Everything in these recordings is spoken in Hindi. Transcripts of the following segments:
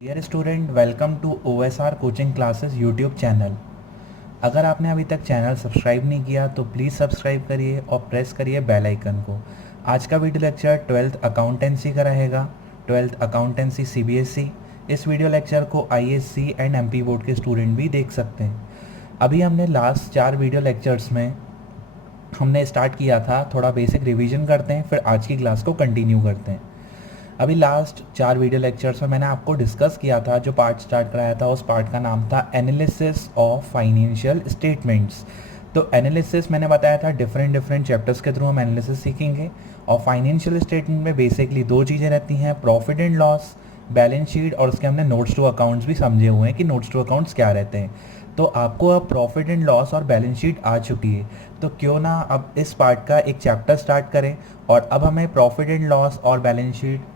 Dear student, welcome to OSR coaching classes YouTube channel. अगर आपने अभी तक चैनल सब्सक्राइब नहीं किया तो प्लीज़ सब्सक्राइब करिए और प्रेस करिए बेल आइकन को। आज का वीडियो लेक्चर 12th अकाउंटेंसी का रहेगा। 12th accountancy CBSE। इस वीडियो लेक्चर को ISC एंड MP बोर्ड के स्टूडेंट भी देख सकते हैं। अभी हमने लास्ट 4 वीडियो लेक्चर्स में हमने स्टार्ट किया था, थोड़ा बेसिक रिवीजन करते हैं, फिर आज की क्लास को कंटिन्यू करते हैं। अभी लास्ट 4 वीडियो लेक्चर्स में मैंने आपको डिस्कस किया था, जो पार्ट स्टार्ट कराया था उस पार्ट का नाम था एनालिसिस ऑफ फाइनेंशियल स्टेटमेंट्स। तो एनालिसिस मैंने बताया था डिफरेंट चैप्टर्स के थ्रू हम एनालिसिस सीखेंगे। और फाइनेंशियल स्टेटमेंट में बेसिकली 2 चीज़ें रहती हैं, profit and loss, balance sheet, और उसके हमने नोट्स टू अकाउंट्स भी समझे हुए हैं कि नोट्स टू अकाउंट्स क्या रहते हैं। तो आपको अब प्रॉफिट एंड लॉस और बैलेंस शीट आ चुकी है, तो क्यों ना अब इस पार्ट का एक चैप्टर स्टार्ट करें। और अब हमें प्रॉफिट एंड लॉस और बैलेंस शीट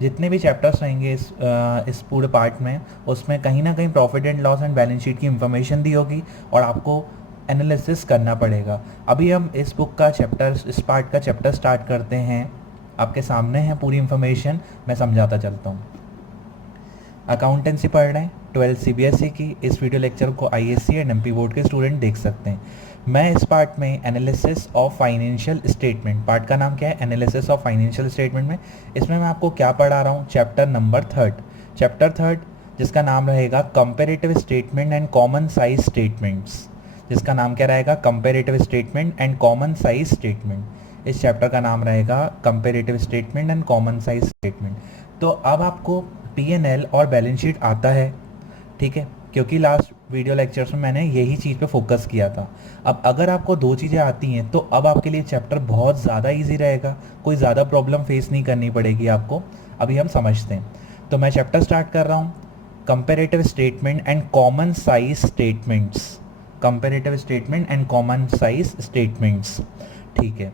जितने भी चैप्टर्स रहेंगे इस पूरे पार्ट में, उसमें कहीं ना कहीं profit and loss and balance sheet की इंफॉर्मेशन दी होगी और आपको एनालिसिस करना पड़ेगा। अभी हम इस बुक का चैप्टर, इस पार्ट का चैप्टर स्टार्ट करते हैं। आपके सामने है पूरी इंफॉर्मेशन, मैं समझाता चलता हूँ। अकाउंटेंसी पढ़ रहे हैं 12 CBSE की। इस वीडियो लेक्चर को ISC एंड MP बोर्ड के स्टूडेंट देख सकते हैं। मैं इस पार्ट में analysis of financial statement, part का नाम क्या है, एनालिसिस ऑफ फाइनेंशियल स्टेटमेंट में इसमें मैं आपको क्या पढ़ा रहा हूँ, चैप्टर नंबर 3, चैप्टर 3 जिसका नाम रहेगा comparative statement and common size statements. जिसका नाम क्या रहेगा, comparative statement and common size statement. इस चैप्टर का नाम रहेगा comparative statement and common size statement. तो अब आपको P&L और बैलेंस शीट आता है, ठीक है, क्योंकि लास्ट वीडियो लेक्चर्स में मैंने यही चीज़ पे फोकस किया था। अब अगर आपको 2 चीज़ें आती हैं तो अब आपके लिए चैप्टर बहुत ज़्यादा इजी रहेगा, कोई ज़्यादा प्रॉब्लम फेस नहीं करनी पड़ेगी आपको। अभी हम समझते हैं। तो मैं चैप्टर स्टार्ट कर रहा हूँ, comparative statement and common size statements. Comparative statement and common size statements, ठीक है।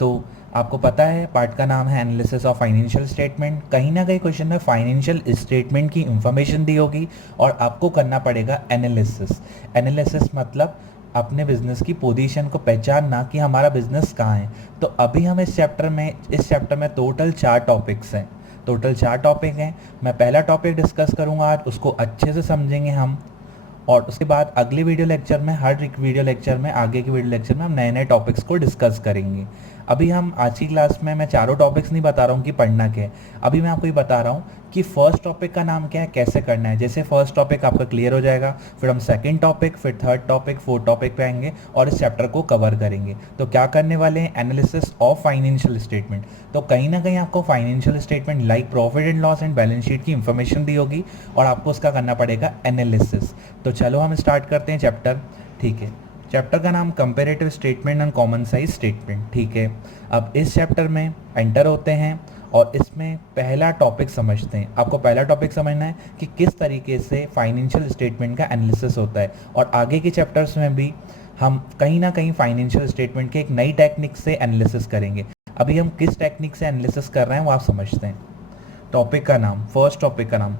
तो आपको पता है पार्ट का नाम है एनालिसिस ऑफ फाइनेंशियल स्टेटमेंट। कहीं ना कहीं क्वेश्चन में फाइनेंशियल स्टेटमेंट की इंफॉर्मेशन दी होगी और आपको करना पड़ेगा एनालिसिस। एनालिसिस मतलब अपने बिजनेस की पोजीशन को पहचानना कि हमारा बिजनेस कहाँ है। तो अभी हम इस चैप्टर में टोटल 4 टॉपिक्स हैं। टोटल 4 टॉपिक हैं। मैं पहला टॉपिक डिस्कस करूँगा आज, उसको अच्छे से समझेंगे हम। और उसके बाद अगले वीडियो लेक्चर में, हर एक वीडियो लेक्चर में, आगे के वीडियो लेक्चर में हम नए नए टॉपिक्स को डिस्कस करेंगे। अभी हम आज की क्लास में मैं चारों टॉपिक्स नहीं बता रहा हूँ कि पढ़ना क्या है। अभी मैं आपको ये बता रहा हूँ कि फर्स्ट टॉपिक का नाम क्या है, कैसे करना है। जैसे फर्स्ट टॉपिक आपका क्लियर हो जाएगा, फिर हम सेकंड टॉपिक, फिर थर्ड टॉपिक, फोर्थ टॉपिक पे आएंगे और इस चैप्टर को कवर करेंगे। तो क्या करने वाले हैं, एनालिसिस ऑफ फाइनेंशियल स्टेटमेंट। तो कहीं ना कहीं आपको financial statement like profit and loss and balance sheet की इंफॉर्मेशन दी होगी और आपको उसका करना पड़ेगा एनालिसिस। तो चलो हम स्टार्ट करते हैं चैप्टर, ठीक है। चैप्टर का नाम comparative statement and common size statement, ठीक है। अब इस चैप्टर में एंटर होते हैं और इसमें पहला टॉपिक समझते हैं। आपको पहला टॉपिक समझना है कि किस तरीके से फाइनेंशियल स्टेटमेंट का एनालिसिस होता है, और आगे के चैप्टर्स में भी हम कहीं ना कहीं फाइनेंशियल स्टेटमेंट के एक नई टेक्निक से एनालिसिस करेंगे। अभी हम किस टेक्निक से एनालिसिस कर रहे हैं वो आप समझते हैं। टॉपिक का नाम, फर्स्ट टॉपिक का नाम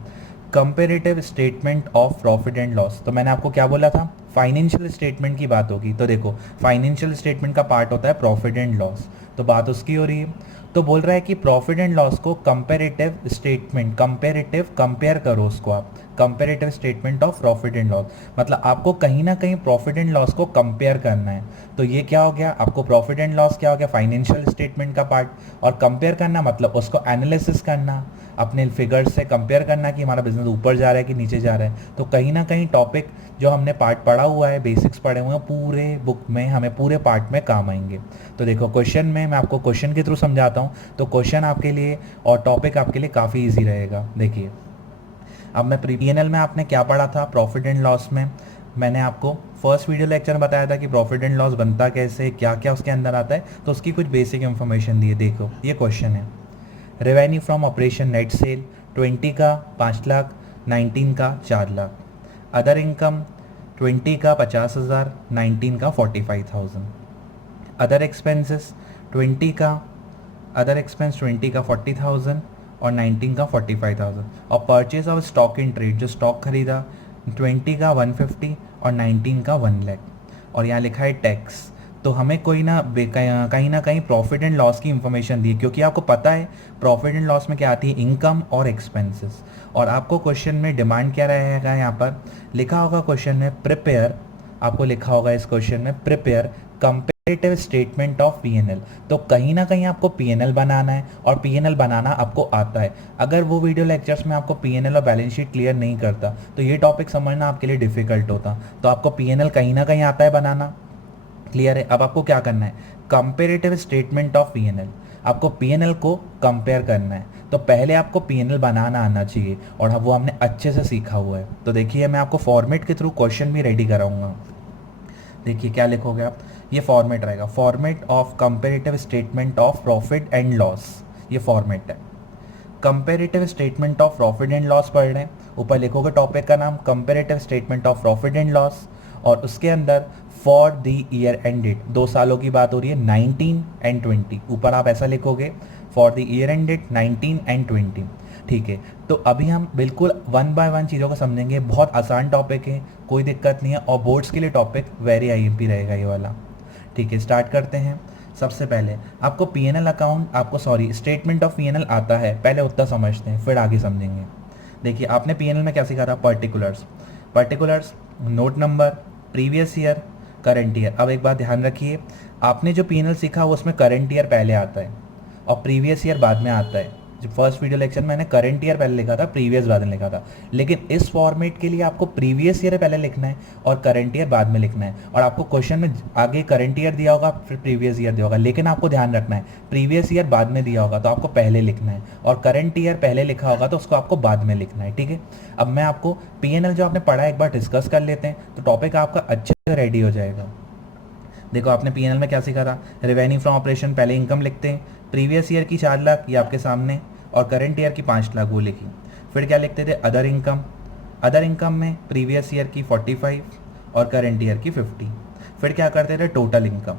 comparative statement of profit and loss. तो मैंने आपको क्या बोला था, फाइनेंशियल स्टेटमेंट की बात होगी। तो देखो, फाइनेंशियल स्टेटमेंट का पार्ट होता है प्रॉफिट एंड लॉस, तो बात उसकी हो रही है। तो बोल रहा है कि प्रॉफिट एंड लॉस को कंपेरेटिव स्टेटमेंट, कंपेयर करो उसको आप, comparative statement of profit and loss. मतलब आपको कहीं ना कहीं प्रॉफिट एंड लॉस को कंपेयर करना है। तो ये क्या हो गया, आपको प्रॉफिट एंड लॉस क्या हो गया, फाइनेंशियल स्टेटमेंट का पार्ट। और कंपेयर करना मतलब उसको एनालिसिस करना, अपने फिगर्स से कंपेयर करना कि हमारा बिजनेस ऊपर जा रहा है कि नीचे जा रहा है। तो कहीं ना कहीं टॉपिक जो हमने पार्ट पढ़ा हुआ है, बेसिक्स पढ़े हुए हैं, पूरे बुक में हमें पूरे पार्ट में काम आएंगे। तो देखो, क्वेश्चन में मैं आपको क्वेश्चन के थ्रू समझाता हूँ, तो क्वेश्चन आपके लिए और टॉपिक आपके लिए काफ़ी ईजी रहेगा। देखिए, अब मैं P&L में आपने क्या पढ़ा था, प्रॉफिट एंड लॉस में मैंने आपको फर्स्ट वीडियो लेक्चर में बताया था कि प्रॉफिट एंड लॉस बनता कैसे, क्या क्या उसके अंदर आता है। तो उसकी कुछ बेसिक इन्फॉर्मेशन दी है। देखो, ये क्वेश्चन है, revenue from operation net cell 20 का 5 लाख, 19 का 4 लाख। अदर इनकम 20 का 50,000, 19 का 45,000। अदर एक्सपेंसेस 20 का, अदर एक्सपेंस 20 का 40,000 और 19 का 45,000। और purchase of stock in trade, जो स्टॉक खरीदा, 20 का 150 और 19 का 1 लाख। और यहाँ लिखा है टैक्स, तो हमें कोई ना कहीं ना कहीं प्रॉफिट एंड लॉस की इंफॉर्मेशन दी है, क्योंकि आपको पता है प्रॉफिट एंड लॉस में क्या आती है, इनकम और एक्सपेंसेस। और आपको क्वेश्चन में डिमांड क्या रहेगा, यहाँ पर लिखा होगा क्वेश्चन में प्रिपेयर, आपको लिखा होगा इस क्वेश्चन में prepare comparative statement of PNL. तो कहीं ना कहीं आपको पीएनएल बनाना है और पीएनएल बनाना आपको आता है। अगर वो वीडियो लेक्चर्स में आपको पीएनएल और बैलेंस शीट क्लियर नहीं करता तो ये टॉपिक समझना आपके लिए डिफिकल्ट होता। तो आपको पीएनएल कहीं ना कहीं आता है बनाना, क्लियर है। अब आपको क्या करना है, कंपेरेटिव स्टेटमेंट ऑफ पीएनएल, आपको पीएनएल को कंपेयर करना है। तो पहले आपको पीएनएल बनाना आना चाहिए और वो हमने अच्छे से सीखा हुआ है। तो देखिए मैं आपको फॉर्मेट के थ्रू क्वेश्चन भी रेडी कराऊंगा। देखिए क्या लिखोगे आप, ये फॉर्मेट रहेगा, format of comparative statement of profit and loss, ये फॉर्मेट है। Comparative statement of profit and loss पढ़ रहे हैं, ऊपर लिखोगे टॉपिक का नाम comparative statement of profit and loss, और उसके अंदर फॉर द ईयर एंडेड, 2 सालों की बात हो रही है 19 एंड 20, ऊपर आप ऐसा लिखोगे for the year ended 19 and 20। ठीक है, तो अभी हम बिल्कुल 1 बाय 1 चीज़ों को समझेंगे, बहुत आसान टॉपिक है, कोई दिक्कत नहीं है, और बोर्ड्स के लिए टॉपिक वेरी आईएमपी रहेगा ये वाला। ठीक है, स्टार्ट करते हैं। सबसे पहले आपको पीएनएल अकाउंट, आपको सॉरी स्टेटमेंट ऑफ पीएनएल आता है, पहले उतना समझते हैं फिर आगे समझेंगे। देखिए आपने पीएनएल में क्या सीखा था, particulars, particulars, note number, previous year, current year. अब एक बात ध्यान रखिए, आपने जो पीएनएल सीखा वो उसमें करंट ईयर पहले आता है और प्रीवियस ईयर बाद में आता है। जो फर्स्ट वीडियो लेक्चर मैंने करंट ईयर पहले लिखा था, प्रीवियस बाद में लिखा था, लेकिन इस फॉर्मेट के लिए आपको प्रीवियस ईयर पहले लिखना है और करंट ईयर बाद में लिखना है। और आपको क्वेश्चन में आगे करंट ईयर दिया होगा फिर प्रीवियस ईयर दिया होगा, लेकिन आपको ध्यान रखना है प्रीवियस ईयर बाद में दिया होगा तो आपको पहले लिखना है, और करंट ईयर पहले लिखा होगा तो उसको आपको बाद में लिखना है। ठीक है, अब मैं आपको पीएनएल जो आपने पढ़ा एक बार डिस्कस कर लेते हैं, तो टॉपिक आपका अच्छे से रेडी हो जाएगा। देखो आपने पीएनएल में क्या सीखा था, रेवेन्यू फ्रॉम ऑपरेशन, पहले इनकम लिखते हैं, प्रीवियस ईयर की 4 लाख ये आपके सामने, और करंट ईयर की 5 लाख वो लिखी। फिर क्या लिखते थे, अदर इनकम, अदर इनकम में प्रीवियस ईयर की 45 और करंट ईयर की 50। फिर क्या करते थे, टोटल इनकम,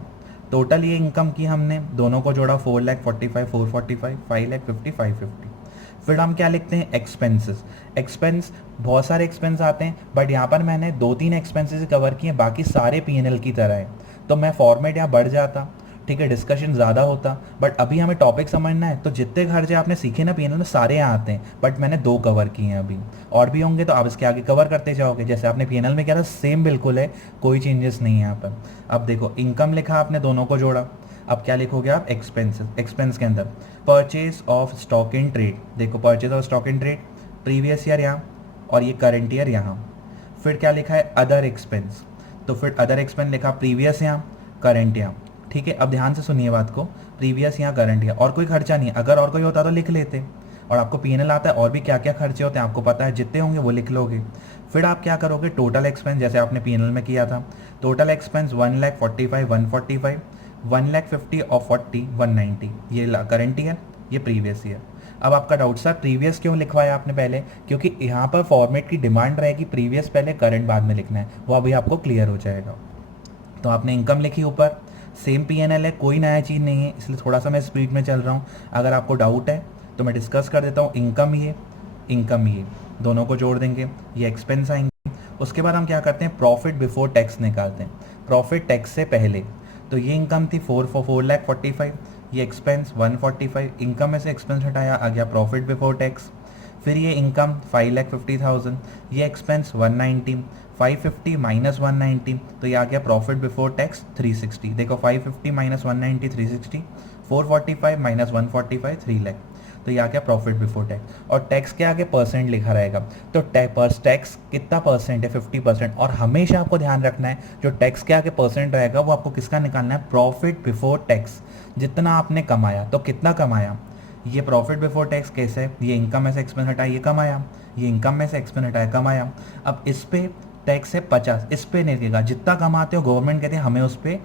टोटल ये इनकम की हमने दोनों को जोड़ा, 4,45,000 445, 5,50,000 550। फिर हम क्या लिखते हैं, एक्सपेंसेस, एक्सपेंस बहुत सारे एक्सपेंस आते हैं, बट यहाँ पर मैंने 2-3 एक्सपेंसेस कवर किए, बाकी सारे पीएनएल की तरह है, तो मैं फॉर्मेट यहाँ बढ़ जाता। ठीक है, डिस्कशन ज़्यादा होता, बट अभी हमें टॉपिक समझना है, तो जितने खर्चे आपने सीखे ना पीएनएल में सारे यहाँ आते हैं, बट मैंने 2 कवर किए हैं, अभी और भी होंगे तो आप इसके आगे कवर करते जाओगे। जैसे आपने पीएनएल में किया था सेम बिल्कुल है, कोई चेंजेस नहीं है यहाँ पर। अब देखो इनकम लिखा आपने, दोनों को जोड़ा, अब क्या लिखोगे आप, एक्सपेंसेस, एक्सपेंस के अंदर purchase of stock in trade, देखो purchase of stock in trade previous year यहाँ और ये करंट ईयर यहाँ। फिर क्या लिखा है, अदर एक्सपेंस, तो फिर अदर एक्सपेंस लिखा प्रीवियस यहाँ करंट यहाँ। ठीक है, अब ध्यान से सुनिए बात को, प्रीवियस यहाँ करंट यहाँ, और कोई खर्चा नहीं है, अगर और कोई होता तो लिख लेते, और आपको पीएनएल आता है और भी क्या क्या खर्चे होते हैं आपको पता है, जितने होंगे वो लिख लोगे। फिर आप क्या करोगे, टोटल एक्सपेंस, जैसे आपने पीएनएल में किया था, टोटल एक्सपेंस 1,45,000 145, 1,50,000 और 40 190, ये करंट ईयर ये प्रीवियस ईयर। अब आपका डाउट, सर प्रीवियस क्यों लिखवाया आपने पहले, क्योंकि यहाँ पर फॉर्मेट की डिमांड रहेगी प्रीवियस पहले करंट बाद में लिखना है, वो अभी आपको क्लियर हो जाएगा। तो आपने इनकम लिखी ऊपर, सेम पीएनएल है, कोई नया चीज़ नहीं है, इसलिए थोड़ा सा मैं स्पीड में चल रहा हूँ, अगर आपको डाउट है तो मैं डिस्कस कर देता हूँ। इनकम ये, इनकम ये, दोनों को जोड़ देंगे, ये एक्सपेंस आएंगे। उसके बाद हम क्या करते हैं, प्रॉफिट बिफोर टैक्स निकालते हैं, प्रॉफिट टैक्स से पहले। तो ये इनकम थी 4,45,000, ये एक्सपेंस 145, इनकम में से एक्सपेंस हटाया, आ गया प्रॉफिट बिफोर टैक्स। फिर ये इनकम 5,50,000, ये एक्सपेंस 190, 550 माइनस 190, तो ये आ गया प्रॉफिट बिफोर टैक्स 360। देखो 550 माइनस 190 360, 445 माइनस 145 3 लाख, तो ये आ गया प्रॉफिट बिफोर टैक्स। और टैक्स के आगे परसेंट लिखा रहेगा, तो टैक्स कितना परसेंट है, 50%। और हमेशा आपको ध्यान रखना है जो टैक्स के आगे परसेंट रहेगा वो आपको किसका निकालना है, प्रॉफिट बिफोर टैक्स, जितना आपने कमाया, तो कितना कमाया, ये प्रॉफिट बिफोर टैक्स कैसे है, ये इनकम में से एक्सपेंस हटाया ये कमाया, ये इनकम में से एक्सपेंस हटाया कमाया। अब इस पे टैक्स है 50, इस पे नहीं देगा, जितना कमाते हो गवर्नमेंट कहते हैं हमें उस पर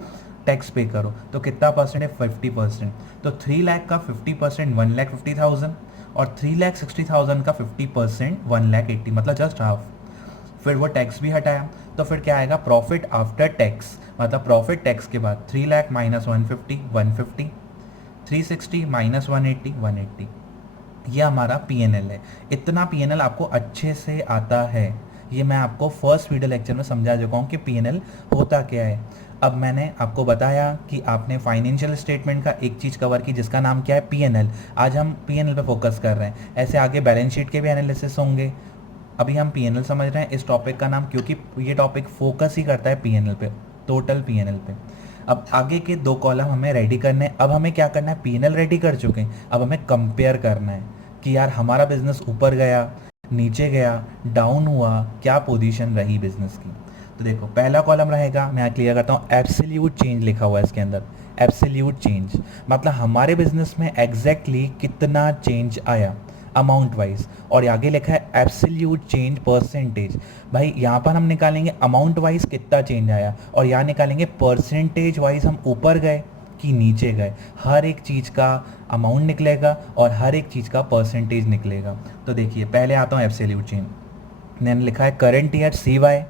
टैक्स पे करो, तो कितना परसेंट है, 50%। तो 3 लाख का 50% 1,50,000 और 3,60,000 का 50% 1,80,000, मतलब जस्ट हाफ। फिर वो टैक्स भी हटाया, तो फिर क्या आएगा, प्रॉफिट आफ्टर टैक्स, मतलब प्रॉफिट टैक्स के बाद 3 लाख माइनस 150 150, 360 माइनस 180 180, ये हमारा पीएनएल है। इतना पीएनएल आपको अच्छे से आता है, ये मैं आपको फर्स्ट वीडियो लेक्चर में समझा चुका हूँ कि पीएनएल होता क्या है। अब मैंने आपको बताया कि आपने फाइनेंशियल स्टेटमेंट का एक चीज़ कवर की जिसका नाम क्या है पीएनएल। आज हम पीएनएल पे फोकस कर रहे हैं, ऐसे आगे बैलेंस शीट के भी एनालिसिस होंगे। अभी हम पीएनएल समझ रहे हैं इस टॉपिक का नाम, क्योंकि ये टॉपिक फोकस ही करता है पीएनएल पे, टोटल पीएनएल पे। अब आगे के 2 कॉलम हमें रेडी करने हैं। अब हमें क्या करना है, पीएनएल रेडी कर चुके हैं, अब हमें कंपेयर करना है कि यार हमारा बिजनेस ऊपर गया, नीचे गया, डाउन हुआ, क्या पोजीशन रही बिजनेस की। तो देखो पहला कॉलम रहेगा, मैं क्लियर करता हूँ, एब्सोल्यूट चेंज लिखा हुआ है इसके अंदर। एब्सोल्यूट चेंज मतलब हमारे बिजनेस में एग्जैक्टली कितना चेंज आया अमाउंट वाइज, और आगे लिखा है एब्सोल्यूट चेंज परसेंटेज। भाई यहाँ पर हम निकालेंगे अमाउंट वाइज कितना चेंज आया, और यहाँ निकालेंगे परसेंटेज वाइज हम ऊपर गए कि नीचे गए। हर एक चीज़ का अमाउंट निकलेगा और हर एक चीज़ का परसेंटेज निकलेगा। तो देखिए पहले आता हूँ एब्सोल्यूट चेंज। मैंने लिखा है current year C Y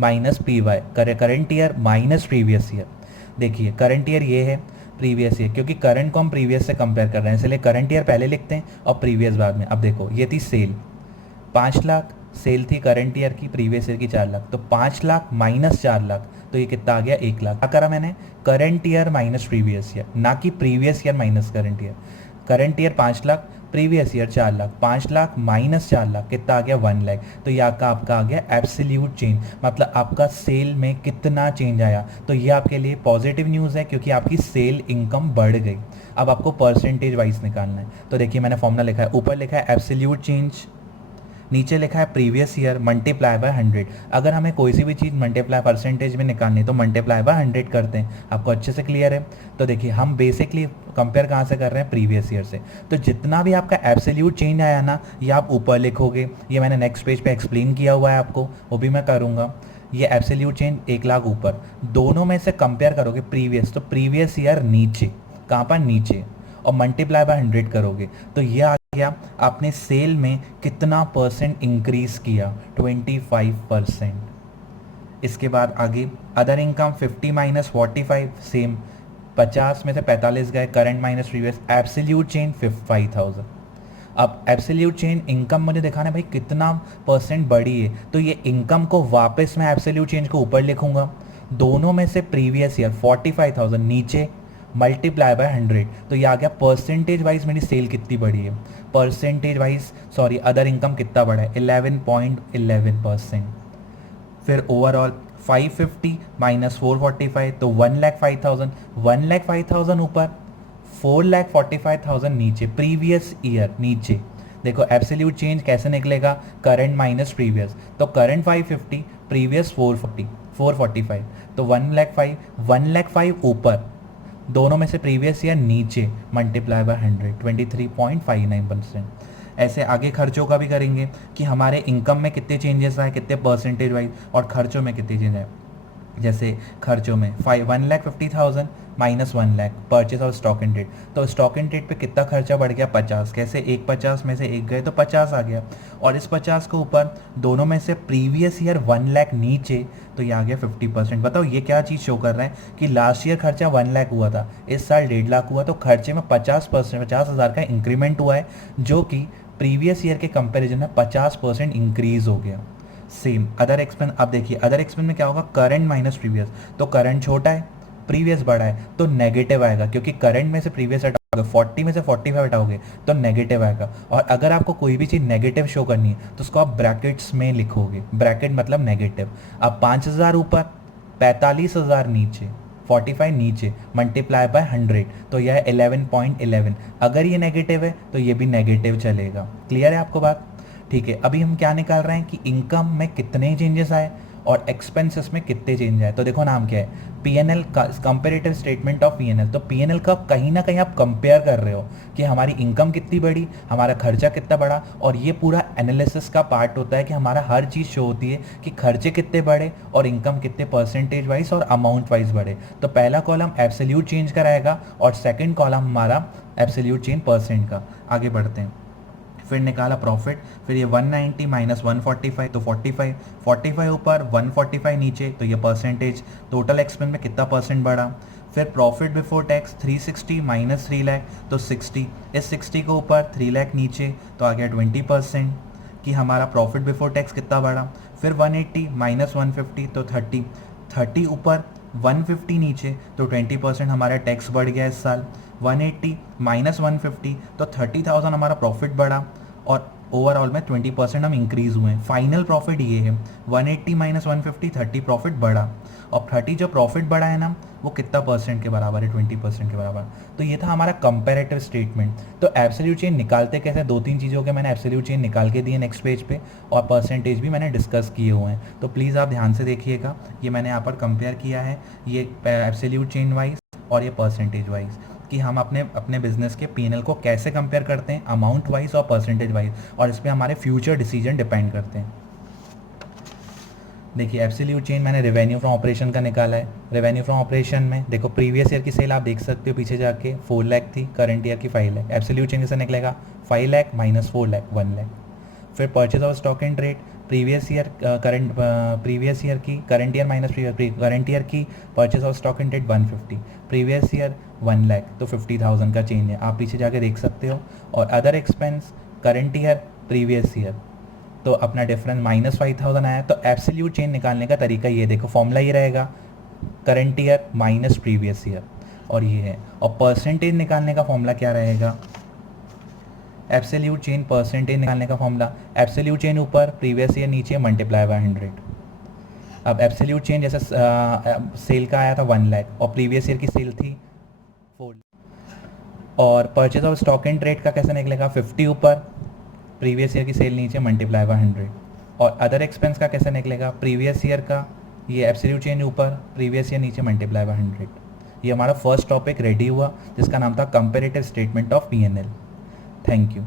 minus P Y, current year minus previous year. देखिए करंट ईयर ये है, प्रीवियस ईयर, क्योंकि करंट को हम प्रीवियस से कंपेयर कर रहे हैं इसलिए करंट ईयर पहले लिखते हैं और प्रीवियस बाद में। अब देखो ये थी सेल 5 लाख, सेल थी करंट ईयर की, प्रीवियस ईयर की 4 लाख, तो 5 लाख माइनस 4 लाख, तो ये कितना आ गया 1 लाख। क्या करा मैंने, current year minus previous year, ना कि previous year minus current year. Current year 5 lakh, previous year 4 lakh, 5 lakh minus 4 lakh कितना आ गया 1 लाख। तो ये आपका आ गया एब्सोल्यूट चेंज, मतलब आपका सेल में कितना चेंज आया। तो ये आपके लिए पॉजिटिव न्यूज़ है क्योंकि आपकी सेल इनकम बढ़ गई। अब आपको परसेंटेज वाइज निकालना है। तो देखिए मैंने फॉर्मूला लिखा है, ऊपर लिखा है एब्सोल्यूट चेंज, नीचे लिखा है प्रीवियस ईयर मल्टीप्लाई बाय 100। अगर हमें कोई सी भी चीज़ मल्टीप्लाई परसेंटेज में निकालनी है तो मल्टीप्लाई बाय 100 करते हैं। आपको अच्छे से क्लियर है। तो देखिए हम बेसिकली कंपेयर कहाँ से कर रहे हैं, प्रीवियस ईयर से। तो जितना भी आपका एब्सोल्यूट चेंज आया ना, ये आप ऊपर लिखोगे। ये मैंने नेक्स्ट पेज पे एक्सप्लेन किया हुआ है आपको, वो भी मैं करूँगा। ये एब्सोल्यूट चेंज 1 लाख ऊपर, दोनों में से कंपेयर करोगे प्रीवियस, तो प्रीवियस ईयर नीचे, कहाँ पर नीचे, और मल्टीप्लाई बाय 100 करोगे तो ये आ गया आपने सेल में कितना परसेंट इंक्रीज किया, 25%। इसके बाद आगे अदर इनकम 50 माइनस 45, सेम 50 में से 45 गए, current minus previous, absolute change 5000। अब एब्सोल्यूट चेंज इनकम मुझे दिखाना है भाई कितना परसेंट बढ़ी है, तो ये इनकम को वापस मैं एब्सोल्यूट चेंज को ऊपर लिखूंगा। दोनों में से प्रीवियस ईयर 45,000 नीचे, मल्टीप्लाई बाय 100, तो ये आ गया परसेंटेज वाइज मेरी सेल कितनी बढ़ी है, percentage wise sorry other income कितना बढ़ा है, 11.11%। फिर ओवरऑल 550 माइनस 445, तो 1,05,000, 1,05,000 ऊपर, 4,45,000 नीचे, प्रीवियस ईयर नीचे। देखो एब्सोल्यूट चेंज कैसे निकलेगा, करंट माइनस प्रीवियस, तो करंट 550, प्रीवियस 445, तो 1,05,000, 1,05,000 ऊपर, दोनों में से प्रीवियस ईयर नीचे, मल्टीप्लाई बाय 100, 23.59%। ऐसे आगे खर्चों का भी करेंगे कि हमारे इनकम में कितने चेंजेस आए, कितने परसेंटेज वाइज, और खर्चों में कितने चेंज आए। जैसे खर्चों में 1,50,000 माइनस 1 लाख, परचेस और स्टॉक इन ट्रेड, तो स्टॉक इन ट्रेड पे कितना खर्चा बढ़ गया, 50। कैसे, एक 50 में से एक गए तो 50 आ गया, और इस 50 के ऊपर दोनों में से प्रीवियस ईयर 1 लाख नीचे, तो ये आ गया 50%। बताओ ये क्या चीज़ शो कर रहा है कि लास्ट ईयर खर्चा 1 लाख हुआ था, इस साल 1.5 लाख हुआ, तो खर्चे में 50%, 50,000 का इंक्रीमेंट हुआ है, जो कि प्रीवियस ईयर के कंपेरिजन में 50% इंक्रीज हो गया। सेम अदर एक्सपेंस, अब देखिए अदर एक्सपेंस में क्या होगा, करंट माइनस प्रीवियस, तो करंट छोटा है, प्रीवियस बड़ा है, तो नेगेटिव आएगा, क्योंकि करंट में से प्रीवियस हटाओगे, 40 में से 45 हटाओगे तो नेगेटिव आएगा। और अगर आपको कोई भी चीज़ नेगेटिव शो करनी है तो उसको आप ब्रैकेट्स में लिखोगे, ब्रैकेट मतलब नेगेटिव। अब 5,000 ऊपर, 45,000 नीचे, 45 नीचे, मल्टीप्लाई बाय 100, तो यह है 11.11। अगर ये नेगेटिव है तो ये भी नेगेटिव चलेगा। क्लियर है आपको बात, ठीक है। अभी हम क्या निकाल रहे हैं कि इनकम में कितने चेंजेस आए और एक्सपेंसेस में कितने चेंज आए। तो देखो नाम क्या है, पीएनएल का कंपेरेटिव स्टेटमेंट ऑफ पीएनएल। तो पीएनएल का कहीं ना कहीं आप कंपेयर कर रहे हो कि हमारी इनकम कितनी बढ़ी, हमारा खर्चा कितना बढ़ा, और ये पूरा एनालिसिस का पार्ट होता है कि हमारा हर चीज़ शो होती है कि खर्चे कितने बढ़े और इनकम कितने परसेंटेज वाइज और अमाउंट वाइज बढ़े। तो पहला कॉलम एब्सोल्यूट चेंज का रहेगा और सेकेंड कॉलम हमारा एब्सोल्यूट चेंज परसेंट का। आगे बढ़ते हैं, फिर निकाला प्रॉफिट, फिर ये 190 माइनस 145, तो 45, 45 ऊपर, 145 नीचे, तो ये परसेंटेज, टोटल एक्सपेंस में कितना परसेंट बढ़ा। फिर profit before tax 360 minus 3 lakh, तो 60, इस 60 को ऊपर, 3 लाख नीचे, तो आ गया 20%। कि हमारा प्रॉफिट बिफोर टैक्स कितना बढ़ा। फिर 180 माइनस 150 तो 30, 30 ऊपर 150 नीचे तो 20% हमारा टैक्स बढ़ गया इस साल। 180 माइनस 150 तो 30,000 हमारा प्रॉफिट बढ़ा और ओवरऑल में 20% हम इंक्रीज़ हुए हैं। फाइनल प्रॉफिट ये है 180 माइनस 150, 30 प्रॉफिट बढ़ा और 30 जो प्रॉफिट बढ़ा है ना वो कितना परसेंट के बराबर है, 20% के बराबर। तो ये था हमारा कंपैरेटिव स्टेटमेंट। तो एब्सोल्यूट चेन निकालते कैसे, दो तीन चीज़ों के मैंने एब्सोल्यूट चेन निकाल के दिए नेक्स्ट पेज पे और परसेंटेज भी मैंने डिस्कस किए हुए हैं। तो प्लीज़ आप ध्यान से देखिएगा, ये मैंने यहाँ पर कंपेयर किया है, ये एब्सोल्यूट चेन वाइज और ये परसेंटेज वाइज, कि हम अपने बिजनेस के P&L को कैसे कंपेयर करते हैं अमाउंट वाइज और परसेंटेज वाइज, और इस पर हमारे फ्यूचर डिसीजन डिपेंड करते हैं। देखिए एब्सोल्यूट चेन मैंने रेवेन्यू फ्रॉम ऑपरेशन का निकाला है। रेवेन्यू फ्रॉम ऑपरेशन में देखो प्रीवियस ईयर की सेल आप देख सकते हो, पीछे जाके 4 लाख थी, करंट ईयर की 5 लाख। एब्सोल्यूट चेन कैसे निकलेगा, 5 लाख माइनस 4 लाख 1 लाख। फिर purchase of stock and trade, previous year की current year minus current year की purchase of stock and trade 150, previous year 1 lakh, तो 50,000 का चेंज है, आप पीछे जाके देख सकते हो। और other expense current year previous year, तो अपना डिफरेंस माइनस 5,000 आया। तो एब्सोल्यूट चेंज निकालने का तरीका ये देखो, फॉर्मूला ये रहेगा current year minus previous year, और ये है। और परसेंटेज निकालने का फॉर्मूला क्या रहेगा, एब्सोल्यूट चेन परसेंटेज निकालने का फॉर्मूला, एब्सोल्यूट चेन ऊपर प्रीवियस ईयर नीचे मल्टीप्लाई बाय 100। अब एब्सोल्यूट चेन जैसे सेल का आया था 1 लाख और प्रीवियस ईयर की सेल थी 4। और purchase of stock and trade का कैसे निकलेगा, 50 ऊपर प्रीवियस ईयर की सेल नीचे मल्टीप्लाई बाय 100। और अदर एक्सपेंस का कैसे निकलेगा, प्रीवियस ईयर का ये एब्सोल्यूट चेंज ऊपर प्रीवियस ईयर नीचे मल्टीप्लाई बाय 100। ये हमारा फर्स्ट टॉपिक रेडी हुआ जिसका नाम था comparative statement of P&L। Thank you.